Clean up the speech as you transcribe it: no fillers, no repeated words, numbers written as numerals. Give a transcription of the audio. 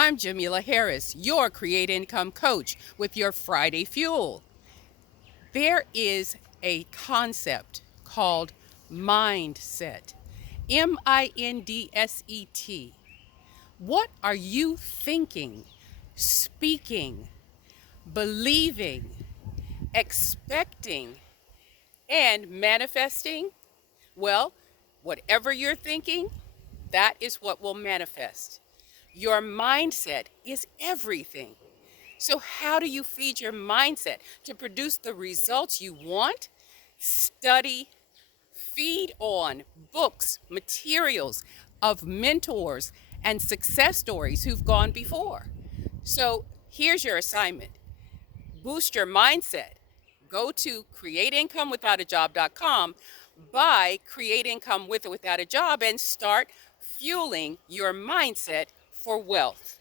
I'm Jamila Harris, your Create Income coach with your Friday Fuel. There is a concept called mindset. Mindset. What are you thinking, speaking, believing, expecting, and manifesting? Well, whatever you're thinking, that is what will manifest. Your mindset is everything. So, how do you feed your mindset to produce the results you want? Study, feed on books, materials of mentors and success stories who've gone before. So, here's your assignment: boost your mindset. Go to createincomeWithoutAJob.com, buy Create Income with or Without a Job, and start fueling your mindset for wealth.